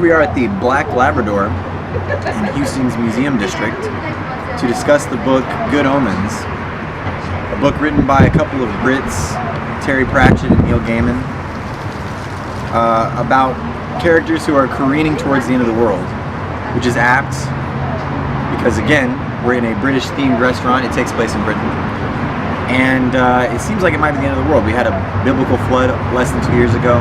Here we are at the Black Labrador in Houston's Museum District to discuss the book Good Omens, a book written by a couple of Brits, Terry Pratchet and Neil Gaiman, about characters who are careening towards the end of the world, which is apt because, again, we're in a British-themed restaurant. It takes place in Britain. And it seems like it might be the end of the world. We had a biblical flood less than 2 years ago.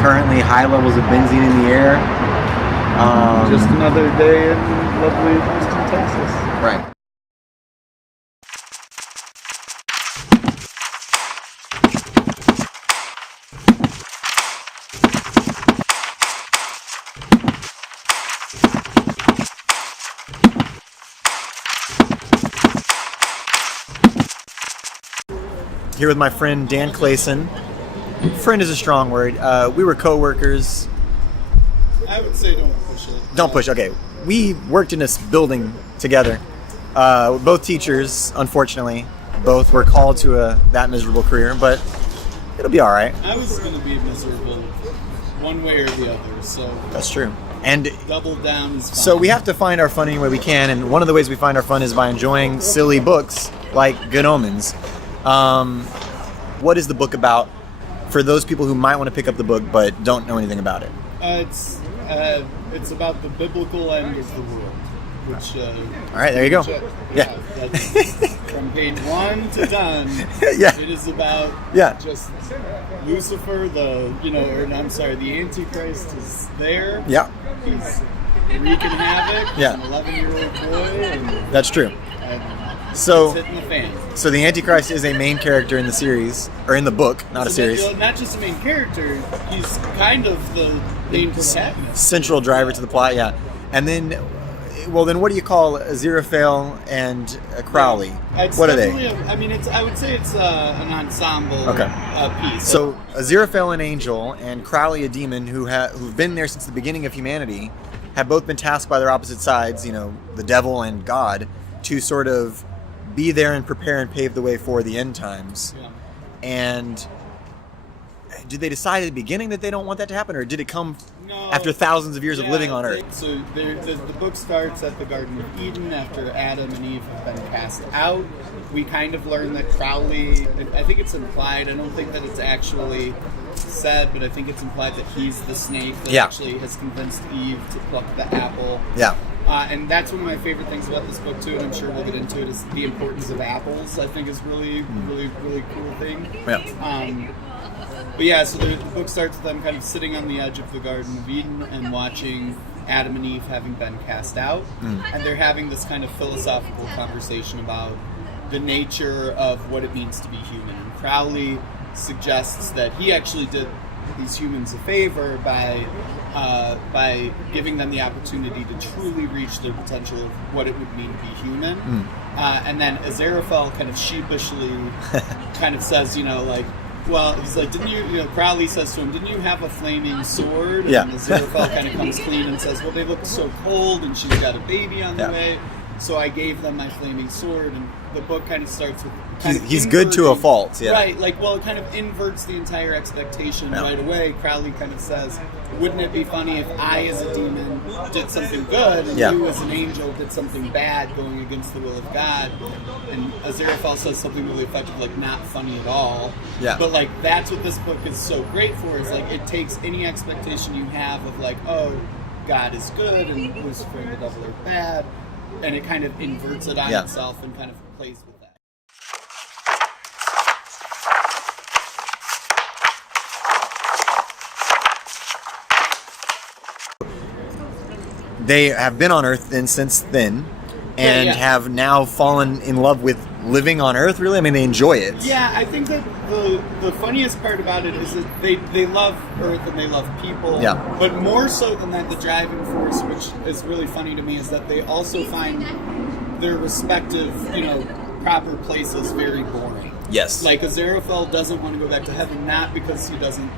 Currently, high levels of benzene in the air. Just another day in lovely Houston, Texas. Right. Here with my friend Dan Clayson. Friend is a strong word. We were co-workers. I would say don't push it. Don't push, okay. We worked in this building together. We're both teachers, unfortunately. Both were called to that miserable career, but it'll be all right. I was going to be miserable one way or the other, so... That's true. And double down is fine. So we have to find our fun any way we can, and one of the ways we find our fun is by enjoying silly books like Good Omens. What is the book about for those people who might want to pick up the book but don't know anything about it? It's about the biblical end of the world, which... all right, there you go. Yeah. That's from page 1 to done. Yeah. It is about just Lucifer, the Antichrist is there. Yeah. He's wreaking havoc. Yeah. He's an 11-year-old boy. And, that's true. So, hitting the fan. So the Antichrist is a main character in the series, or in the book, not a series. Not just a main character, he's kind of the main protagonist. Central driver to the plot, yeah. And then, what do you call Aziraphale and Crowley? What are they? I would say it's an ensemble piece. So Aziraphale, an angel, and Crowley, a demon, who've been there since the beginning of humanity, have both been tasked by their opposite sides, the devil and God, to sort of be there and prepare and pave the way for the end times. Yeah. And did they decide at the beginning that they don't want that to happen, or did it come after thousands of years of living on Earth? So the book starts at the Garden of Eden after Adam and Eve have been cast out. We kind of learn that Crowley, I think it's implied, I don't think that it's actually said, but I think it's implied that he's the snake that actually has convinced Eve to pluck the apple. Yeah. And that's one of my favorite things about this book too, and I'm sure we'll get into it, is the importance of apples. I think is really cool thing. Yeah. But yeah, so the book starts with them kind of sitting on the edge of the Garden of Eden and watching Adam and Eve having been cast out, and they're having this kind of philosophical conversation about the nature of what it means to be human. And Crowley suggests that he actually did these humans a favor by giving them the opportunity to truly reach their potential of what it would mean to be human. And then Aziraphale kind of sheepishly kind of says, he's like, Crowley says to him, didn't you have a flaming sword? And Aziraphale kind of comes clean and says, well, they look so cold and she's got a baby on the way, so I gave them my flaming sword. And the book kind of starts with he's good to a fault, right, it kind of inverts the entire expectation right away. Crowley kind of says, wouldn't it be funny if I as a demon did something good and you as an angel did something bad going against the will of God? And Aziraphale says something really effective, like, not funny at all. Yeah. But that's what this book is so great for, is it takes any expectation you have of God is good and Lucifer and the devil are bad, and it kind of inverts it on itself and kind of plays with that. They have been on Earth since then, and have now fallen in love with living on Earth, really? I mean, they enjoy it. Yeah, I think that the funniest part about it is that they love Earth and they love people. Yeah. But more so than that, the driving force, which is really funny to me, is that they also find their respective, proper places very boring. Yes. Like, Aziraphale doesn't want to go back to heaven, not because he doesn't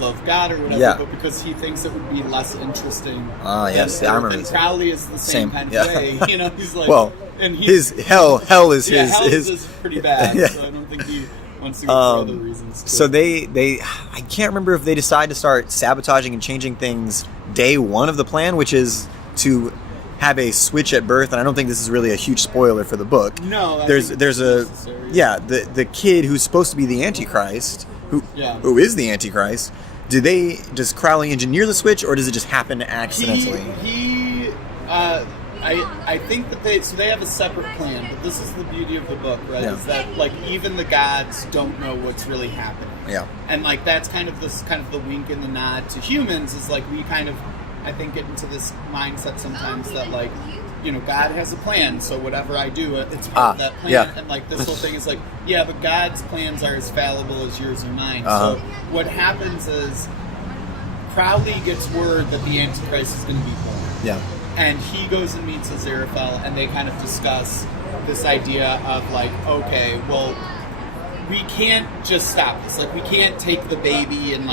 love God or whatever, but because he thinks it would be less interesting. Yes, I remember. And Crowley is the same kind of way. He's like, and his hell is his. Hell is pretty bad. So I don't think he wants to go for other reasons. So they I can't remember if they decide to start sabotaging and changing things day one of the plan, which is to have a switch at birth. And I don't think this is really a huge spoiler for the book. No, there's the kid who's supposed to be the Antichrist, who is the Antichrist. Does Crowley engineer the switch, or does it just happen accidentally? I think that they have a separate plan, but this is the beauty of the book, right? Yeah. Is that like even the gods don't know what's really happening. Yeah. And like that's kind of the wink and the nod to humans is like we kind of, I think, get into this mindset sometimes that like, you know, God has a plan, so whatever I do, it's part of that plan. Yeah. And like this whole thing is like, yeah, but God's plans are as fallible as yours or mine. So what happens is Crowley gets word that the Antichrist is going to be born. Yeah. And he goes and meets Aziraphale, and they kind of discuss this idea of like, okay, well, we can't just stop this. Like, we can't take the baby and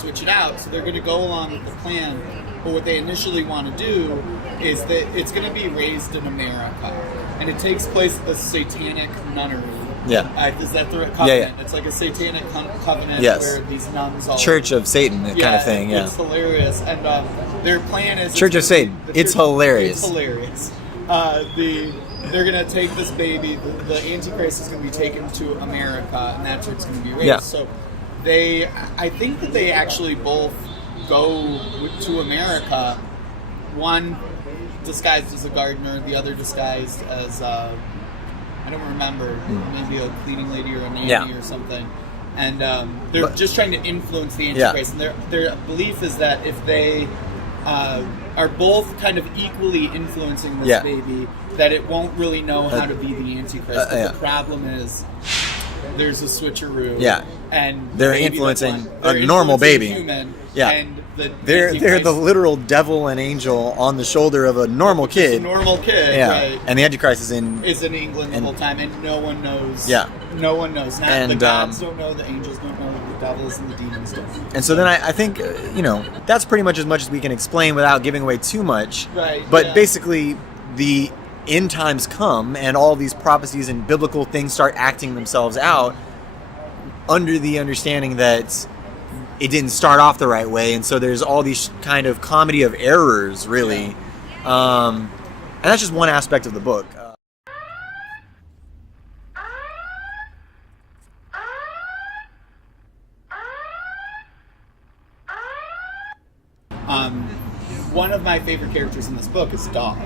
switch it out. So they're going to go along with the plan. But what they initially want to do is that it's going to be raised in America, and it takes place at the Satanic Nunnery. Yeah. Is that the right covenant? Yeah. It's like a Satanic covenant where these nuns all... Church of Satan kind of thing, yeah. It's hilarious. And their plan is... Church of Satan. It's hilarious. It's hilarious. They're going to take this baby. The Antichrist is going to be taken to America, and that's where it's going to be raised. Yeah. So I think that they actually both go to America. One disguised as a gardener, the other disguised as... I don't remember, maybe a cleaning lady or a nanny or something. And they're just trying to influence the Antichrist. And their belief is that if they are both kind of equally influencing this baby, that it won't really know how to be the Antichrist. But the problem is there's a switcheroo. Yeah. And they're influencing a normal baby. Human, yeah. And they're the literal devil and angel on the shoulder of a normal kid. A normal kid, right. And the Antichrist is in England the whole time, and no one knows. Yeah. No one knows. The gods don't know, the angels don't know, the devils and the demons don't know. And so then I think, that's pretty much as we can explain without giving away too much. Right. But basically, the end times come, and all these prophecies and biblical things start acting themselves out under the understanding that it didn't start off the right way, and so there's all these kind of comedy of errors, really. And that's just one aspect of the book. One of my favorite characters in this book is Dog.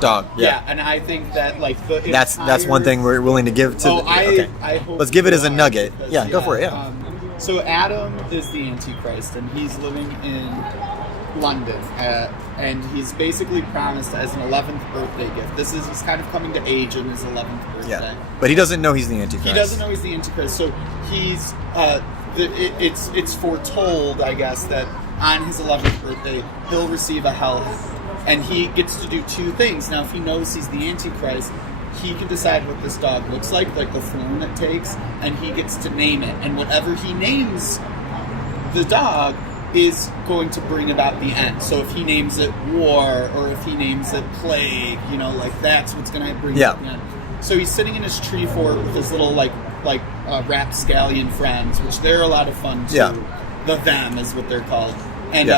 Dog, yeah. And I think that like that's one thing we're willing to give to. I hope let's give it as a nugget. Yeah, go for it. Yeah. So Adam is the Antichrist, and he's living in London, and he's basically promised as an 11th birthday gift. He's kind of coming to age in his 11th birthday. Yeah. But he doesn't know he's the Antichrist. He doesn't know he's the Antichrist. So he's it's foretold, I guess, that on his 11th birthday he'll receive a hellhound, and he gets to do two things. Now, if he knows he's the Antichrist, he can decide what this dog looks like the form it takes, and he gets to name it. And whatever he names the dog is going to bring about the end. So if he names it war, or if he names it plague, that's what's going to bring about the end. So he's sitting in his tree fort with his little rapscallion friends, which they're a lot of fun too. Yeah. The them is what they're called. And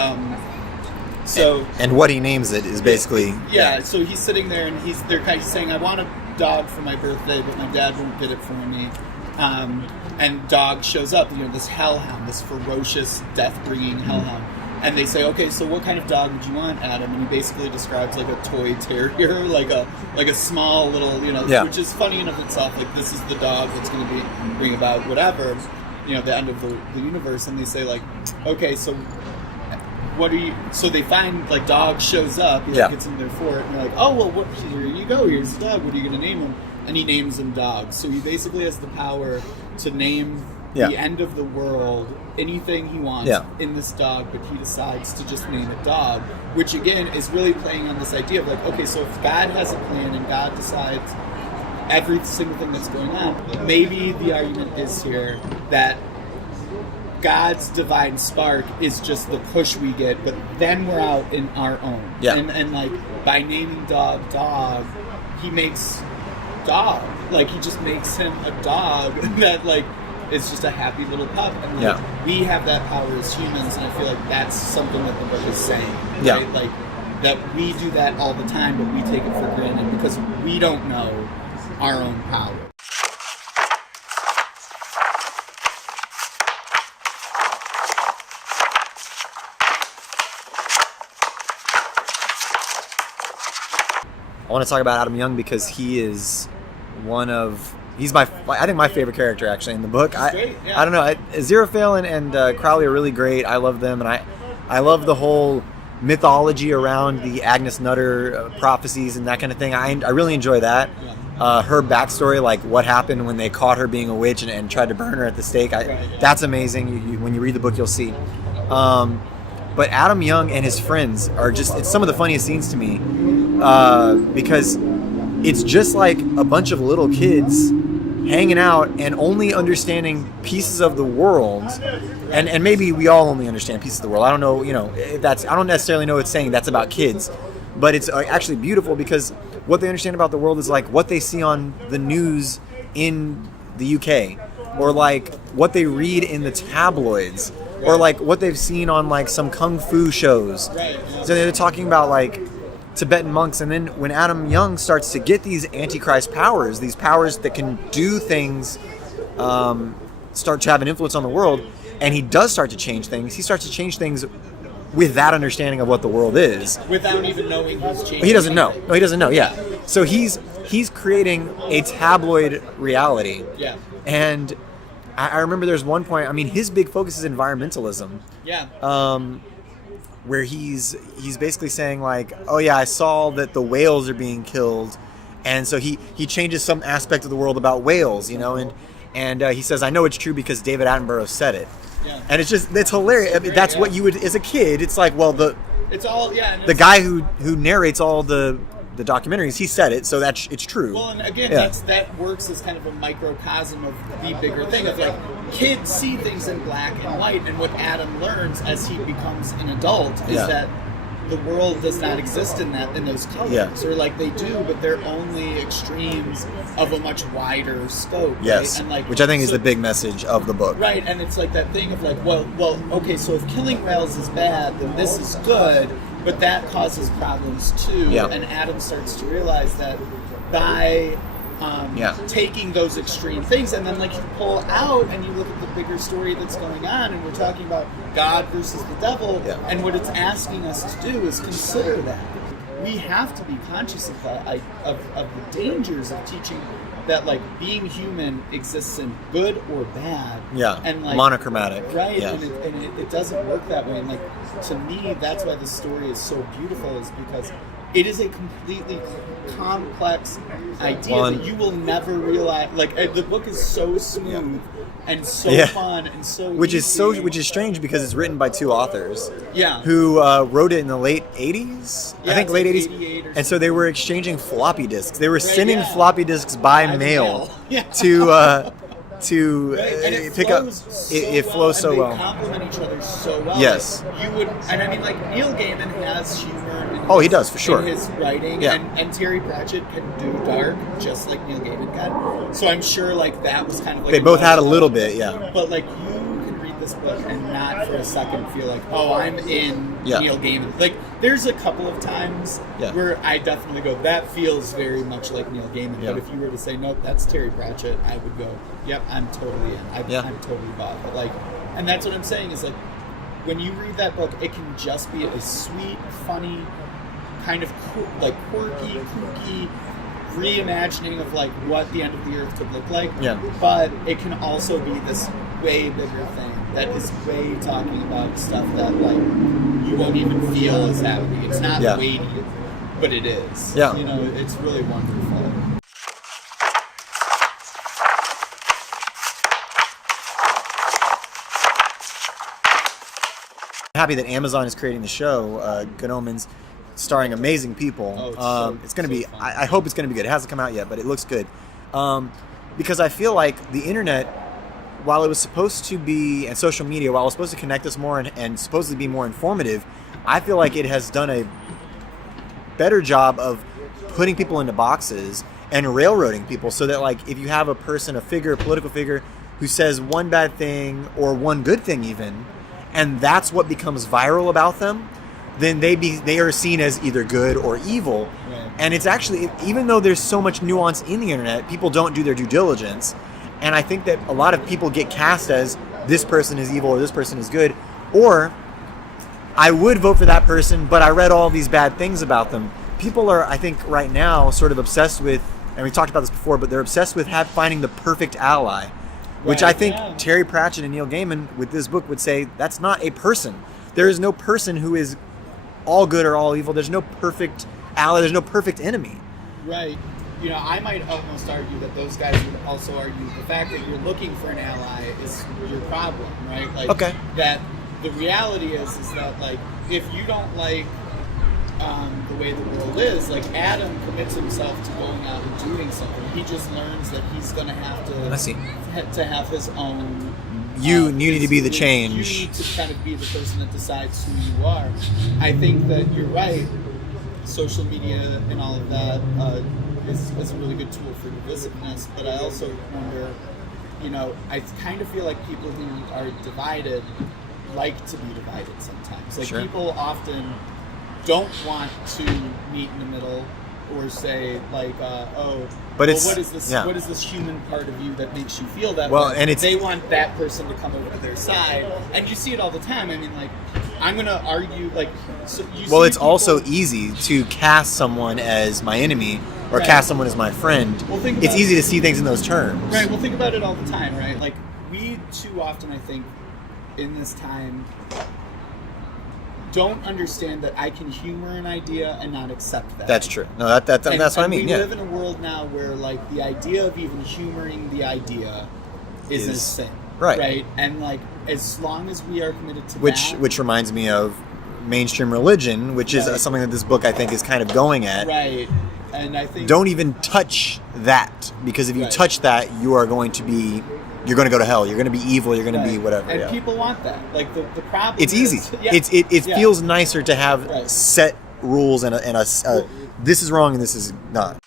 and what he names it is basically so he's sitting there, and he's saying, I want a dog for my birthday, but my dad won't get it for me. And Dog shows up, this hellhound, this ferocious, death-bringing hellhound. And they say, okay, so what kind of dog would you want, Adam? And he basically describes like a toy terrier, like a small little, which is funny in of itself. Like, this is the dog that's going to bring about whatever, the end of the universe. And they say, like, okay, so what are you? So they find, like, Dog shows up, gets in their fort, and they're like, oh, well, here you go, here's the dog, what are you going to name him? And he names him Dog. So he basically has the power to name the end of the world, anything he wants in this dog, but he decides to just name it Dog, which again is really playing on this idea of like, okay, so if God has a plan and God decides every single thing that's going on, maybe the argument is here that God's divine spark is just the push we get, but then we're out in our own. Yeah. And like by naming Dog, he makes Dog. Like he just makes him a dog that like is just a happy little pup, and like, we have that power as humans, and I feel like that's something that the book is saying, right? Like that we do that all the time, but we take it for granted because we don't know our own power. I want to talk about Adam Young because he is he's my favorite character actually in the book. I don't know, Aziraphale and Crowley are really great. I love them, and I love the whole mythology around the Agnus Nutter prophecies and that kind of thing. I really enjoy that. Her backstory, like what happened when they caught her being a witch and tried to burn her at the stake. That's amazing. When you read the book, you'll see. But Adam Young and his friends are it's some of the funniest scenes to me because it's just like a bunch of little kids hanging out and only understanding pieces of the world. And maybe we all only understand pieces of the world. I don't know, if I don't necessarily know it's saying that's about kids, but it's actually beautiful because what they understand about the world is like what they see on the news in the UK, or like what they read in the tabloids, or like what they've seen on like some kung fu shows. So they're talking about like Tibetan monks, and then when Adam Young starts to get these Antichrist powers, these powers that can do things, start to have an influence on the world, and he does start to change things. He starts to change things with that understanding of what the world is, without even knowing he's changing. He doesn't know. No, he doesn't know. Yeah. So he's creating a tabloid reality. Yeah. And I remember there's one point. I mean, his big focus is environmentalism. Yeah. Where he's basically saying like, oh yeah, I saw that the whales are being killed, and so he changes some aspect of the world about whales, and he says, I know it's true because David Attenborough said it. Yeah. And it's hilarious. I mean, that's what you would, as a kid, it's like, well, it's all, yeah. The guy who narrates all the documentaries, he said it, so it's true. Well, and again, that works as kind of a microcosm of the bigger thing of like kids see things in black and white, and what Adam learns as he becomes an adult is that the world does not exist in those colors, or like they do, but they're only extremes of a much wider scope. Yes, right? And like, which I think is the big message of the book. Right, and it's like that thing of like, well, okay, so if killing whales is bad, then this is good, but that causes problems too. Yeah. And Adam starts to realize that by taking those extreme things, and then like you pull out and you look at the bigger story that's going on, and we're talking about God versus the devil, and what it's asking us to do is consider that. We have to be conscious of that, of the dangers of teaching that like being human exists in good or bad. Yeah, and like monochromatic. Right, yeah. and it doesn't work that way. And like to me, that's why the story is so beautiful, is because it is a completely complex idea that you will never realize. Like the book is so smooth and so fun and so which is strange because it's written by two authors. Yeah. Who wrote it in the late 80s? Yeah, I think late 80s. And so they were exchanging floppy disks. They were sending floppy disks by mail to pick up. It flows so well. They complement each other so well. Yes. You would, and I mean, like Neil Gaiman has humor. He does for sure. In his writing, and Terry Pratchett can do dark just like Neil Gaiman can. So I'm sure like that was kind of like they both had a little bit, yeah. But like you can read this book and not for a second feel like, oh, I'm in Neil Gaiman. Like there's a couple of times where I definitely go, that feels very much like Neil Gaiman. But if you were to say, nope, that's Terry Pratchett, I would go, yep, I'm totally in. I'm totally bought. But like, and that's what I'm saying is like, when you read that book, it can just be a sweet, funny, kind of like quirky, kooky reimagining of like what the end of the earth could look like. Yeah. But it can also be this way bigger thing that is way talking about stuff that like you won't even feel is happening. It's not weighty, but it is. Yeah. It's really wonderful. Happy that Amazon is creating the show, Good Omens, starring amazing people. It's going to be, I hope it's going to be good. It hasn't come out yet, but it looks good. Because I feel like the internet, while it was supposed to be, and social media, while it was supposed to connect us more and supposedly be more informative, I feel like it has done a better job of putting people into boxes and railroading people, so that like if you have a person, a figure, a political figure, who says one bad thing or one good thing even, and that's what becomes viral about them, then they are seen as either good or evil. Right. And it's actually, even though there's so much nuance in the internet, people don't do their due diligence. And I think that a lot of people get cast as this person is evil or this person is good, or I would vote for that person, but I read all these bad things about them. People are, I think, right now sort of obsessed with, and we talked about this before, but they're obsessed with finding the perfect ally, which I think Terry Pratchett and Neil Gaiman with this book would say that's not a person. There is no person who is all good or all evil. There's no perfect ally. There's no perfect enemy. Right. You know, I might almost argue that those guys would also argue the fact that you're looking for an ally is your problem, right? Like, okay. That the reality is that, like, if you don't like the way the world is, like, Adam commits himself to going out and doing something. He just learns that he's going to have to have his own. You need to be the change. You need to kind of be the person that decides who you are. I think that you're right. Social media and all of that is a really good tool for divisiveness, but I also wonder, you know, I kind of feel like people who are divided like to be divided sometimes. Like, people often don't want to meet in the middle or say, like, what is this? Yeah. What is this human part of you that makes you feel that well, way? And they want that person to come over to their side, and you see it all the time. I mean, like, I'm gonna argue, like, so you. Well, it's also easy to cast someone as my enemy or cast someone as my friend. Well, it's easy to see things in those terms. Right. Well, think about it all the time, right? Like, we too often, I think, in this time, don't understand that I can humor an idea and not accept that. That's true. No, that's what I mean. We live in a world now where, like, the idea of even humoring the idea is a sin. Right. Right. And, like, as long as we are committed to that, which reminds me of mainstream religion, which is something that this book I think is kind of going at. Right. And I think don't even touch that, because if you touch that, you're going to go to hell. You're going to be evil. You're going to be whatever. And people want that. Like, the problem. It's easy. It feels nicer to have set rules and this is wrong and this is not.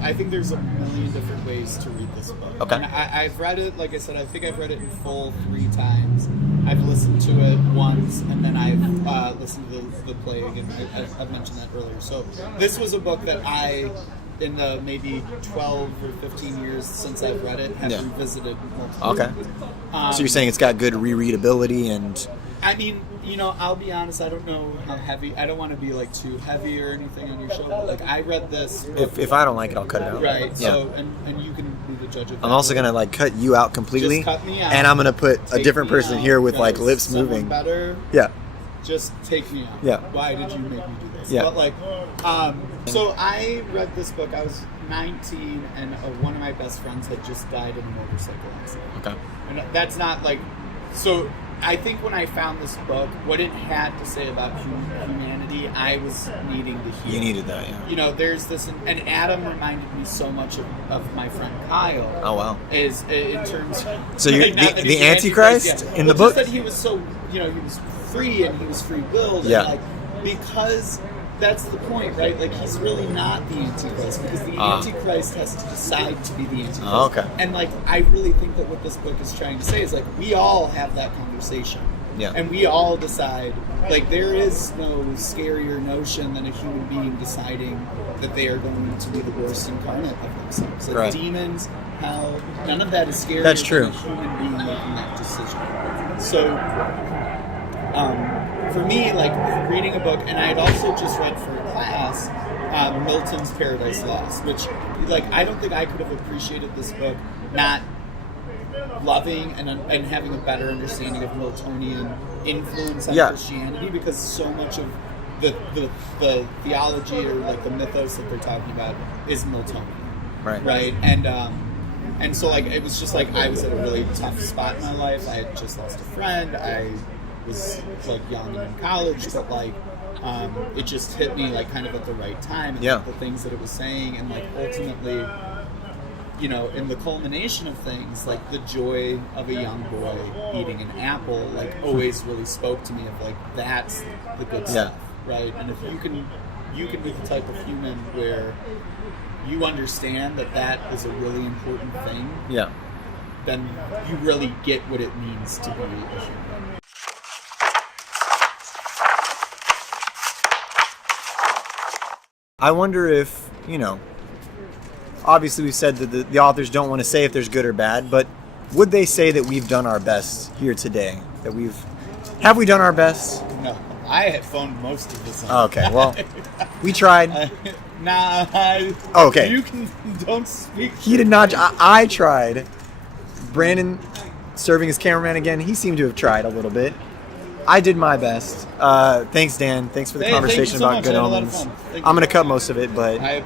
I think there's a million different ways to read this book. Okay. And I've read it, like I said, I think I've read it in full 3 times. I've listened to it once, and then I've listened to the play again. I've mentioned that earlier. So this was a book that I, in the maybe 12 or 15 years since I've read it, have revisited multiple times. So you're saying it's got good rereadability and... I mean, you know, I'll be honest, I don't know how heavy, I don't want to be, like, too heavy or anything on your show, but, like, I read this. If I don't like it, I'll cut it out. Right, so, and you can be the judge of that. I'm also going to, like, cut you out completely. Just cut me out. And I'm going to put a different person here with, like, lips moving. Better. Yeah. Just take me out. Yeah. Why did you make me do this? Yeah. But, like, so I read this book, I was 19, and one of my best friends had just died in a motorcycle accident. Okay. And that's not, like, so... I think when I found this book, what it had to say about humanity, I was needing to hear. You needed that, yeah. You know, there's this, and Adam reminded me so much of my friend Kyle. Oh, wow. Is in terms of... So you're the Antichrist in the book? Just that he was so, you know, he was free and he was free-willed. Yeah. And, like, because... That's the point, right? Like, he's really not the Antichrist, because the Antichrist has to decide to be the Antichrist. Oh, okay. And, like, I really think that what this book is trying to say is, like, we all have that conversation. Yeah. And we all decide, like, there is no scarier notion than a human being deciding that they are going to be the worst incarnate of themselves. Like, demons, hell, none of that is scary. That's true. Than a human being making that decision. So, for me, like, reading a book, and I had also just read for a class Milton's Paradise Lost, which, like, I don't think I could have appreciated this book not loving and having a better understanding of Miltonian influence on Christianity, because so much of the theology or, like, the mythos that they're talking about is Miltonian. Right? And so, like, it was just like I was at a really tough spot in my life. I had just lost a friend. I was, like, young and in college, but, like, it just hit me, like, kind of at the right time, and like, the things that it was saying, and, like, ultimately, you know, in the culmination of things, like, the joy of a young boy eating an apple, like, always really spoke to me of, like, that's the good stuff. right? And if you can be the type of human where you understand that is a really important thing, Yeah. then you really get what it means to be a human. I wonder if, obviously we've said that the authors don't want to say if there's good or bad, but would they say that we've done our best here today? Have we done our best? No, I had phoned most of this. Okay, well, we tried. Okay. You don't speak. He did not. I tried. Brandon, serving as cameraman again, he seemed to have tried a little bit. I did my best. Thanks, Dan. Thanks for the conversation about Good Omens. I'm going to cut most of it, but I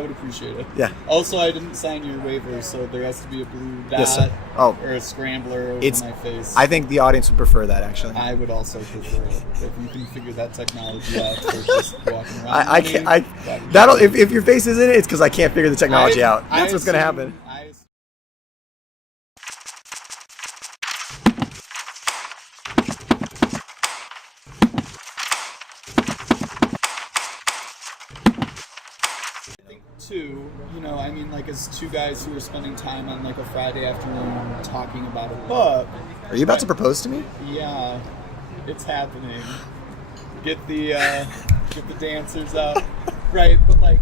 would appreciate it. Yeah. Also, I didn't sign your waiver, so there has to be a blue dot Yes, sir. or a scrambler over my face. I think the audience would prefer that, actually. I would also prefer it if you can figure that technology out for just walking around. I can't. That'll if your face is in it, it's because I can't figure the technology out. That's what's going to happen. Too, as two guys who are spending time on like a Friday afternoon talking about a book. Are you about to propose to me? Yeah, it's happening. Get the dancers up, right? But like